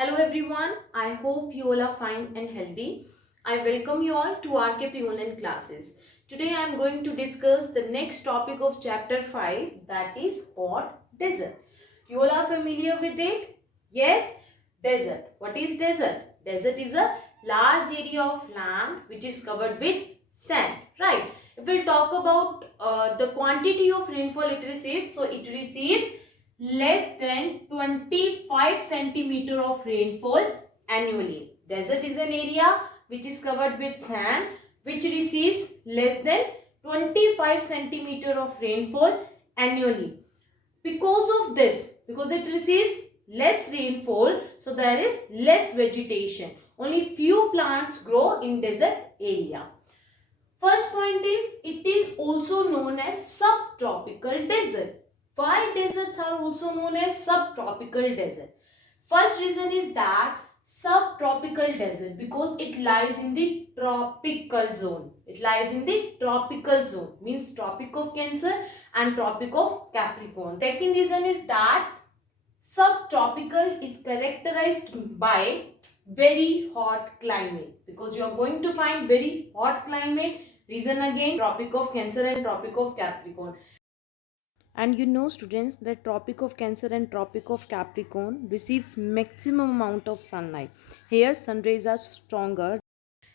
Hello everyone, I hope you all are fine and healthy. I welcome you all to RKP online classes. Today I am going to discuss the next topic of chapter 5, that is hot desert. You all are familiar with it? Yes, desert. What is desert? Desert is a large area of land which is covered with sand, right? If we talk about the quantity of rainfall it receives, so it receives less than 25 centimeter of rainfall annually. Desert is an area which is covered with sand which receives less than 25 centimeter of rainfall annually. Because of this, because it receives less rainfall, so there is less vegetation. Only few plants grow in desert area. First point is, it is also known as subtropical desert. Why deserts are also known as subtropical desert? First reason is that subtropical desert because it lies in the tropical zone. It lies in the tropical zone, means Tropic of Cancer and Tropic of Capricorn. Second reason is that subtropical is characterized by very hot climate, because you are going to find very hot climate. Reason again, Tropic of Cancer and Tropic of Capricorn. And you know students that Tropic of Cancer and Tropic of Capricorn receives maximum amount of sunlight. Here sun rays are stronger.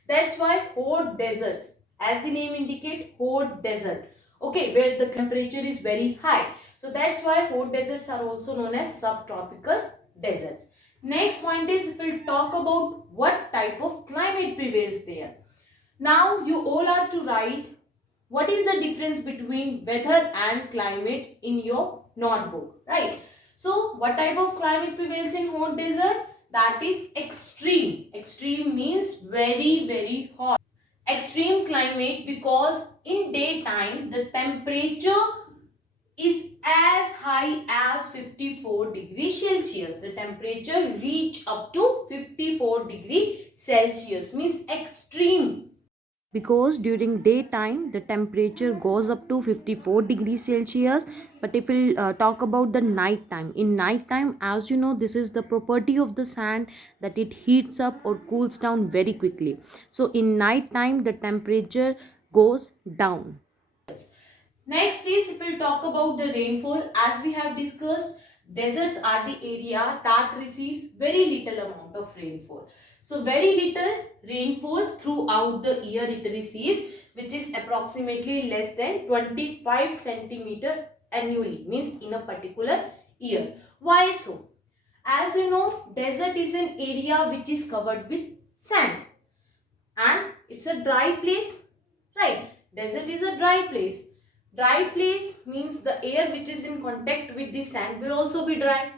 That's why hot deserts, as the name indicate, hot desert. Okay, where the temperature is very high. So that's why hot deserts are also known as subtropical deserts. Next point is, we'll talk about what type of climate prevails there. Now you all are to write what is the difference between weather and climate in your notebook, right? So what type of climate prevails in hot desert? That is extreme. Extreme means very hot. Extreme climate because in daytime the temperature is as high as 54 degrees Celsius. The temperature reach up to 54 degrees Celsius, means extreme. Because during daytime the temperature goes up to 54 degrees Celsius. But if we talk about the night time, in night time, as you know, this is the property of the sand that it heats up or cools down very quickly. So in night time the temperature goes down. Next is, if we'll talk about the rainfall, as we have discussed, deserts are the area that receives very little amount of rainfall. So very little rainfall throughout the year it receives, which is approximately less than 25 centimeter annually, means in a particular year. Why so? As you know, desert is an area which is covered with sand and it's a dry place, right? Desert is a dry place. Dry place means the air which is in contact with the sand will also be dry.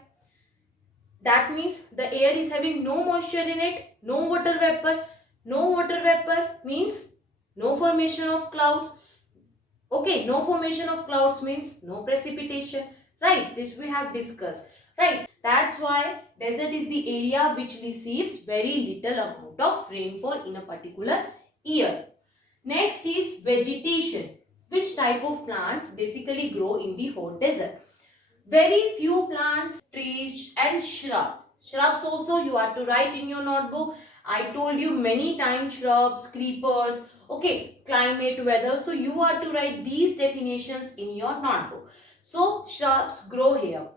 That means the air is having no moisture in it, no water vapor. No water vapor means no formation of clouds. Okay, no formation of clouds means no precipitation. Right, this we have discussed. Right, that's why desert is the area which receives very little amount of rainfall in a particular year. Next is vegetation. Which type of plants basically grow in the hot desert? Very few plants, trees and shrub. Shrubs also you have to write in your notebook. I told you many times, shrubs, creepers, okay, climate, weather. So you are to write these definitions in your notebook. So shrubs grow here.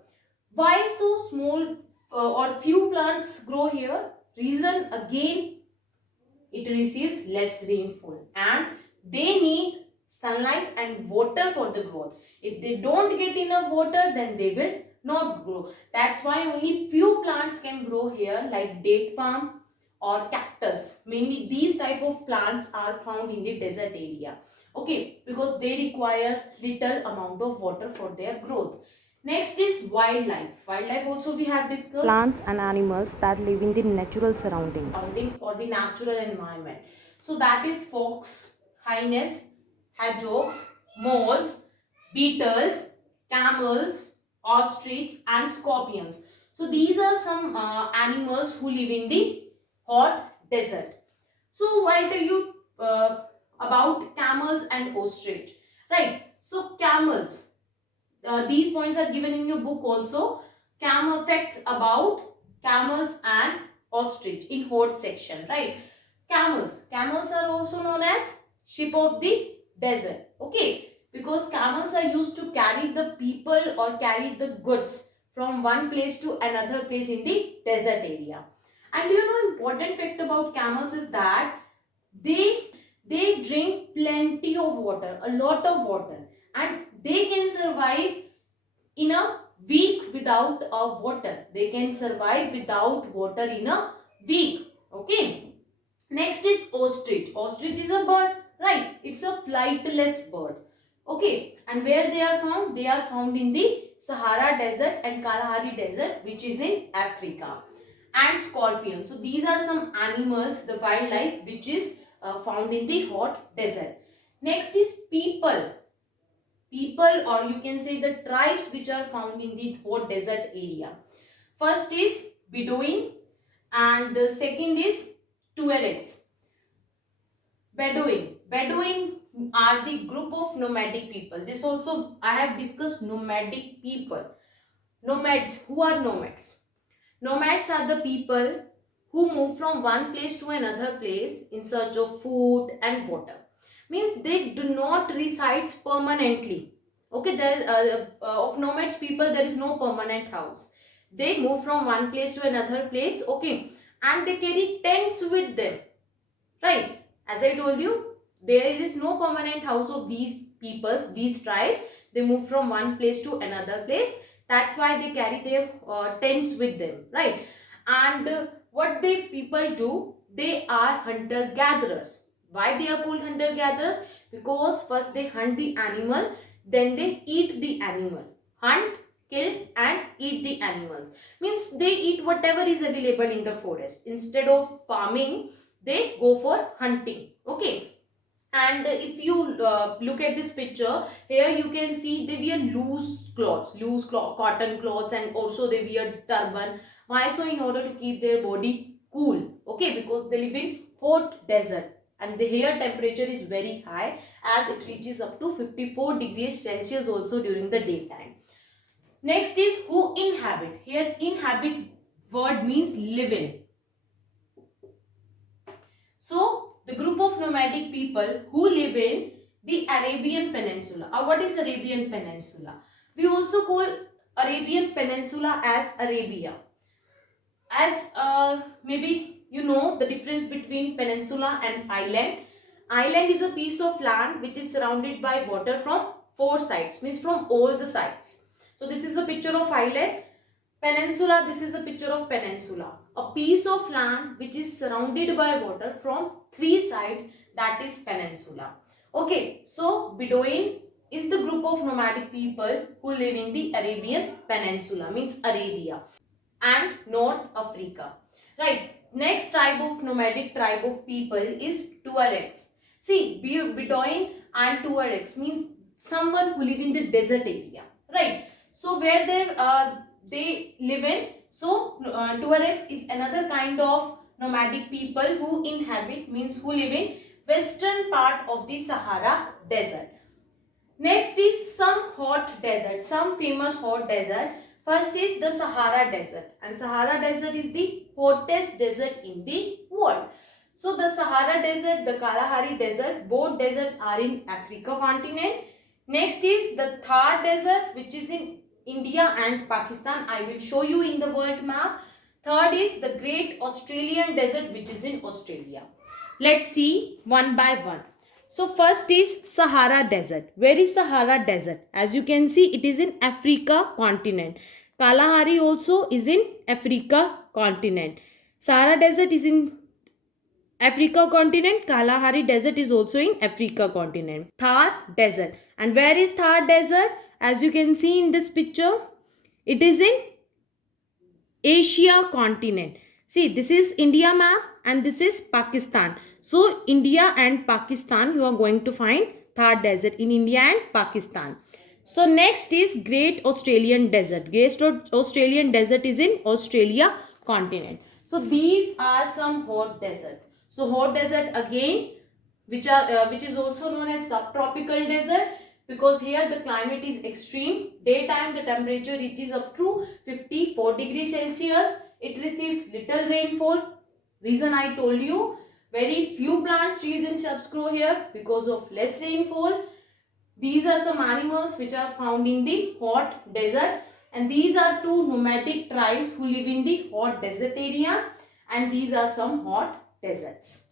Why so small or few plants grow here? Reason again, it receives less rainfall and they need sunlight and water for the growth. If they don't get enough water, then they will not grow. That's why only few plants can grow here, like date palm or cactus. Mainly these type of plants are found in the desert area. Okay, because they require little amount of water for their growth. Next is wildlife. Wildlife also we have discussed. Plants and animals that live in the natural surroundings. Surroundings or the natural environment. So that is fox, hyenas, hedgehogs, moles, beetles, camels, ostrich and scorpions. So these are some animals who live in the hot desert. So I'll tell you about camels and ostrich. Right. So camels, these points are given in your book also. Cam affects about camels and ostrich in hot section, right? Camels are also known as sheep of the desert, okay, because camels are used to carry the people or carry the goods from one place to another place in the desert area. And you know, important fact about camels is that they drink plenty of water, a lot of water, and they can survive in a week without water. They can survive without water in a week, okay. Next is ostrich. Ostrich is a bird, right? It's a flightless bird, okay. And where they are found? They are found in the Sahara Desert and Kalahari Desert, which is in Africa. And scorpion. So these are some animals, the wildlife which is found in the hot desert. Next is people. People, or you can say the tribes which are found in the hot desert area. First is Bedouin, and the second is Tuaregs. Bedouin are the group of nomadic people. This also I have discussed nomadic people. Nomads. Who are nomads? Nomads are the people who move from one place to another place in search of food and water. Means they do not reside permanently. Okay, there of nomads people there is no permanent house. They move from one place to another place. Okay, and they carry tents with them. Right? As I told you, there is no permanent house of these peoples, these tribes. They move from one place to another place. That's why they carry their tents with them, right? And what they people do, they are hunter gatherers. Why they are called hunter gatherers? Because first they hunt the animal, then they eat the animal. Hunt, kill and eat the animals. Means they eat whatever is available in the forest. Instead of farming, they go for hunting, okay. And if you look at this picture, here you can see they wear loose clothes, cotton clothes, and also they wear turban. Why? So in order to keep their body cool, okay, because they live in hot desert and the here temperature is very high, as it reaches up to 54 degrees Celsius also during the daytime. Next is who inhabit. Here inhabit word means live in. So, the group of nomadic people who live in the Arabian Peninsula. What is Arabian Peninsula? We also call Arabian Peninsula as Arabia. As maybe you know the difference between peninsula and island. Island is a piece of land which is surrounded by water from four sides, means from all the sides. So, this is a picture of island. Peninsula, this is a picture of peninsula. A piece of land which is surrounded by water from three sides, that is peninsula. Okay, so Bedouin is the group of nomadic people who live in the Arabian Peninsula, means Arabia and North Africa. Right, next nomadic tribe of people is Tuaregs. See, Bedouin and Tuaregs means someone who live in the desert area, right? So where they live in. So Tuaregs is another kind of nomadic people who inhabit, means who live in western part of the Sahara desert. Next is some hot desert, some famous hot desert. First is the Sahara desert, and Sahara desert is the hottest desert in the world. So the Sahara desert, the Kalahari desert, both deserts are in Africa continent. Next is the Thar desert, which is in India and Pakistan. I will show you in the world map. Third is the Great Australian Desert, which is in Australia. Let's see one by one. So first is Sahara Desert. Where is Sahara Desert? As you can see, it is in Africa continent. Kalahari also is in Africa continent. Sahara Desert is in Africa continent. Kalahari Desert is also in Africa continent. Thar Desert. And where is Thar Desert? As you can see in this picture, it is in Asia continent. See, this is India map and this is Pakistan. So, India and Pakistan, you are going to find Thar Desert in India and Pakistan. So, next is Great Australian Desert. Great Australian Desert is in Australia continent. So, these are some hot deserts. So, hot desert again, which is also known as subtropical desert, because here the climate is extreme. Daytime the temperature reaches up to 54 degrees Celsius. it receives little rainfall. Reason I told you, very few plants, trees and shrubs grow here because of less rainfall. These are some animals which are found in the hot desert, and these are two nomadic tribes who live in the hot desert area, and these are some hot deserts.